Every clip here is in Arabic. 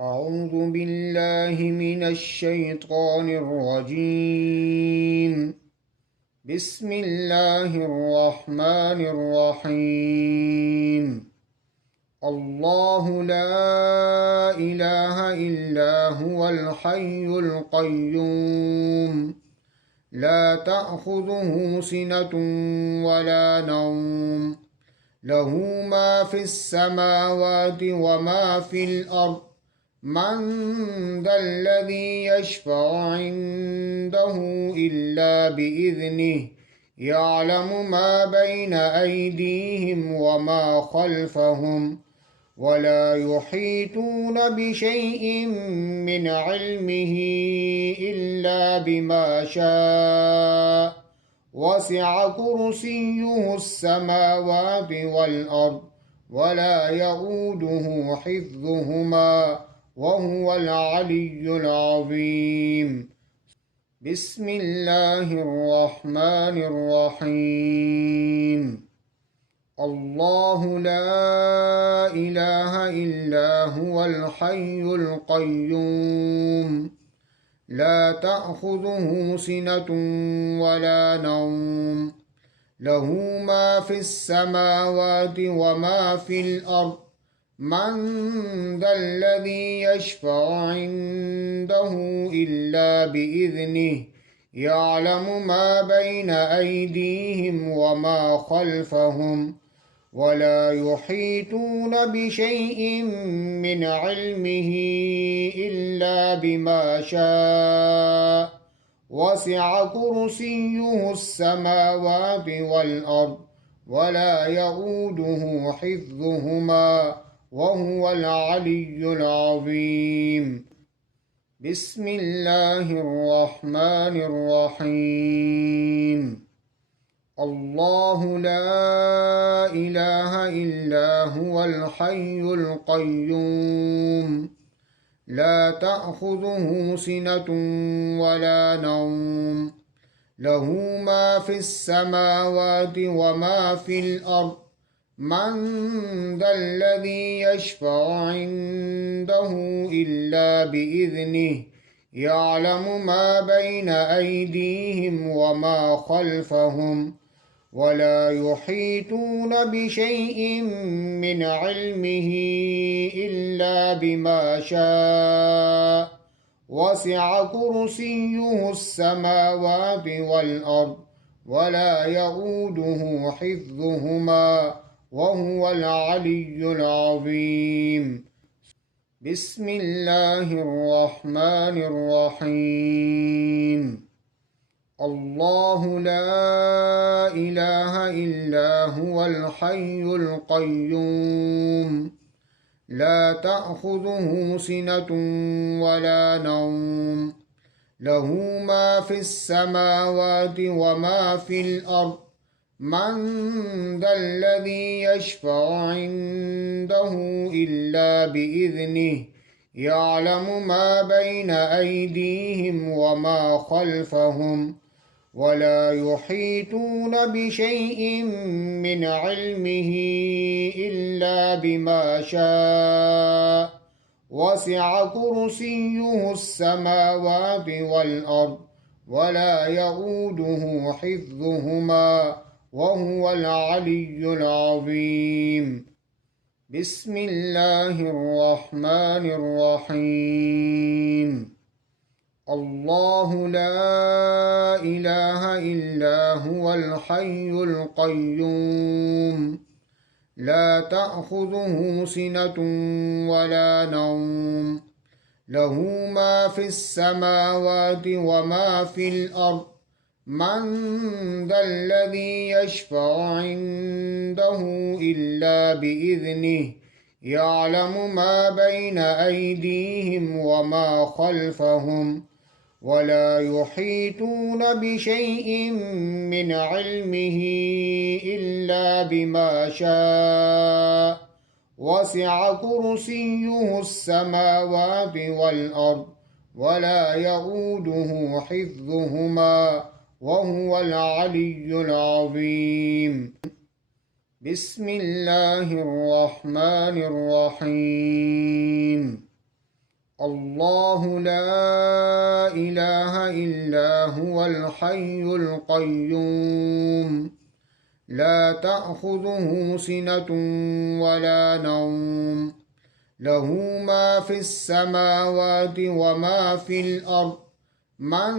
أعوذ بالله من الشيطان الرجيم. بسم الله الرحمن الرحيم. الله لا إله إلا هو الحي القيوم، لا تأخذه سنة ولا نوم، له ما في السماوات وما في الأرض. من ذا الذي يشفع عنده إلا بإذنه، يعلم ما بين أيديهم وما خلفهم، ولا يحيطون بشيء من علمه إلا بما شاء. وسع كرسيه السماوات والأرض، ولا يؤوده حفظهما، وهو العلي العظيم. بسم الله الرحمن الرحيم. الله لا إله إلا هو الحي القيوم، لا تأخذه سنة ولا نوم، له ما في السماوات وما في الأرض. من ذا الذي يشفع عنده إلا بإذنه، يعلم ما بين أيديهم وما خلفهم، ولا يحيطون بشيء من علمه إلا بما شاء. وسع كرسيه السماوات والأرض، ولا يؤوده حفظهما، وهو العلي العظيم. بسم الله الرحمن الرحيم. الله لا إله إلا هو الحي القيوم، لا تأخذه سنة ولا نوم، له ما في السماوات وما في الأرض. من ذا الذي يشفع عنده إلا بإذنه، يعلم ما بين أيديهم وما خلفهم، ولا يحيطون بشيء من علمه إلا بما شاء. وسع كرسيه السماوات والأرض، ولا يؤوده حفظهما، وهو العلي العظيم. بسم الله الرحمن الرحيم. الله لا إله إلا هو الحي القيوم، لا تأخذه سنة ولا نوم، له ما في السماوات وما في الأرض. من ذا الذي يشفع عنده إلا بإذنه، يعلم ما بين أيديهم وما خلفهم، ولا يحيطون بشيء من علمه إلا بما شاء. وسع كرسيه السماوات والأرض، ولا يؤوده حفظهما، وهو العلي العظيم. بسم الله الرحمن الرحيم. الله لا إله إلا هو الحي القيوم، لا تأخذه سنة ولا نوم، له ما في السماوات وما في الأرض. من ذا الذي يشفع عنده إلا بإذنه، يعلم ما بين أيديهم وما خلفهم، ولا يحيطون بشيء من علمه إلا بما شاء. وسع كرسيه السماوات والأرض، ولا يؤوده حفظهما، وهو العلي العظيم. بسم الله الرحمن الرحيم. الله لا إله إلا هو الحي القيوم لا تأخذه سنة ولا نوم له ما في السماوات وما في الأرض من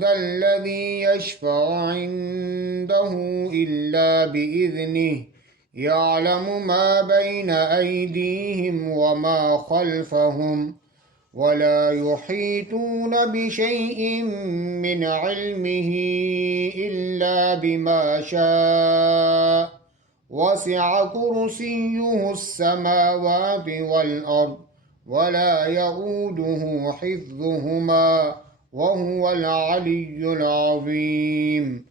ذا الذي يشفع عنده إلا بإذنه يعلم ما بين أيديهم وما خلفهم ولا يحيطون بشيء من علمه إلا بما شاء وسع كرسيه السماوات والأرض ولا يؤوده حفظهما وهو العلي العظيم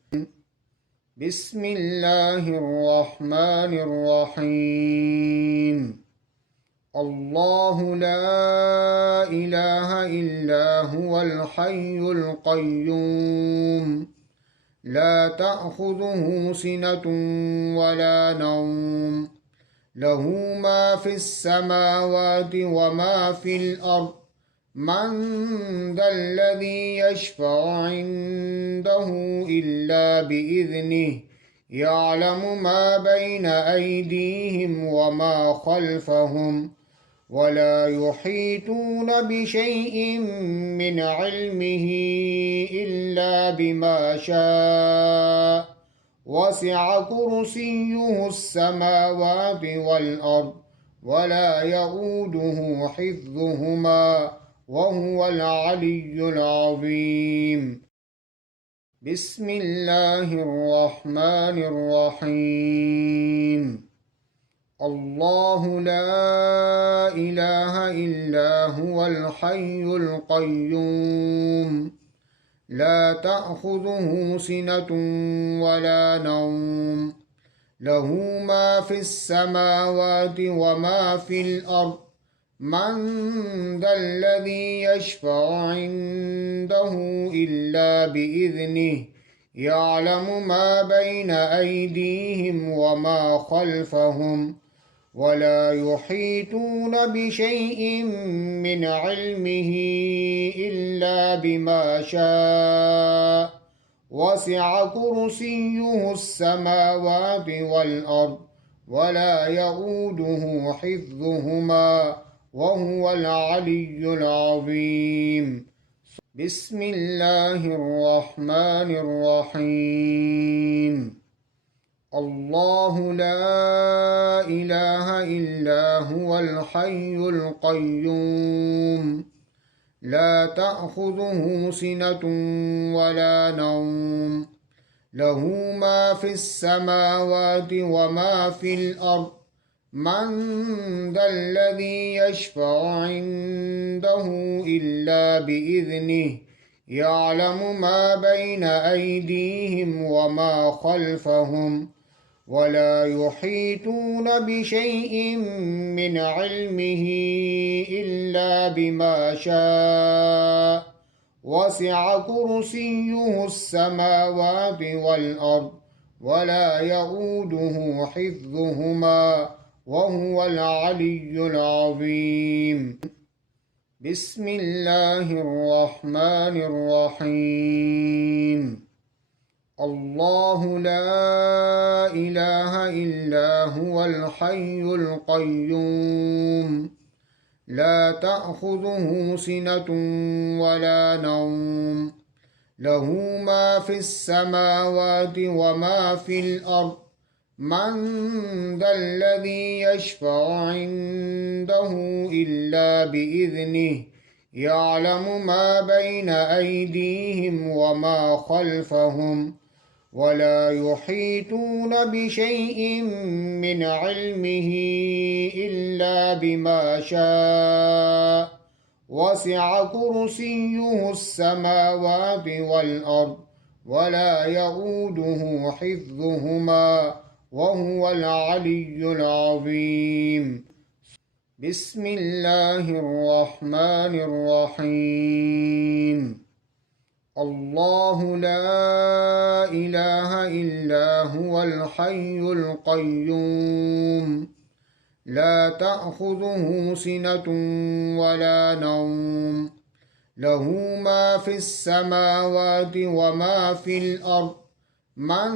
بسم الله الرحمن الرحيم الله لا إله إلا هو الحي القيوم لا تأخذه سنة ولا نوم له ما في السماوات وما في الأرض من ذا الذي يشفع عنده إلا بإذنه يعلم ما بين أيديهم وما خلفهم ولا يحيطون بشيء من علمه إلا بما شاء وسع كرسيه السماوات والأرض ولا يؤوده حفظهما وهو العلي العظيم بسم الله الرحمن الرحيم الله لا إله إلا هو الحي القيوم لا تأخذه سنة ولا نوم له ما في السماوات وما في الأرض من ذا الذي يشفع عنده إلا بإذنه يعلم ما بين أيديهم وما خلفهم ولا يحيطون بشيء من علمه إلا بما شاء وسع كرسيه السماوات والأرض ولا يؤوده حفظهما وهو العلي العظيم بسم الله الرحمن الرحيم الله لا إله إلا هو الحي القيوم لا تأخذه سنة ولا نوم له ما في السماوات وما في الأرض من ذا الذي يشفع عنده إلا بإذنه يعلم ما بين أيديهم وما خلفهم ولا يحيطون بشيء من علمه إلا بما شاء وسع كرسيه السماوات والأرض ولا يؤوده حفظهما وهو العلي العظيم بسم الله الرحمن الرحيم الله لا إله إلا هو الحي القيوم لا تأخذه سنة ولا نوم له ما في السماوات وما في الأرض من ذا الذي يشفع عنده إلا بإذنه يعلم ما بين أيديهم وما خلفهم ولا يحيطون بشيء من علمه إلا بما شاء وسع كرسيه السماوات والأرض ولا يؤوده حفظهما وهو العلي العظيم بسم الله الرحمن الرحيم الله لا إله إلا هو الحي القيوم لا تأخذه سنة ولا نوم له ما في السماوات وما في الأرض من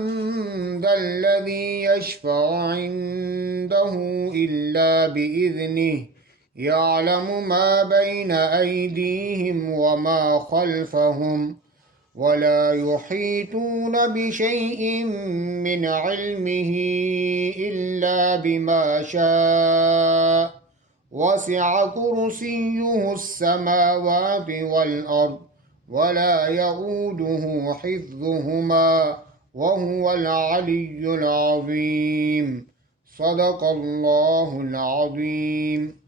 ذا الذي يشفع عنده إلا بإذنه يعلم ما بين أيديهم وما خلفهم ولا يحيطون بشيء من علمه إلا بما شاء وسع كرسيه السماوات والأرض ولا يؤوده حفظهما وهو العلي العظيم صدق الله العظيم.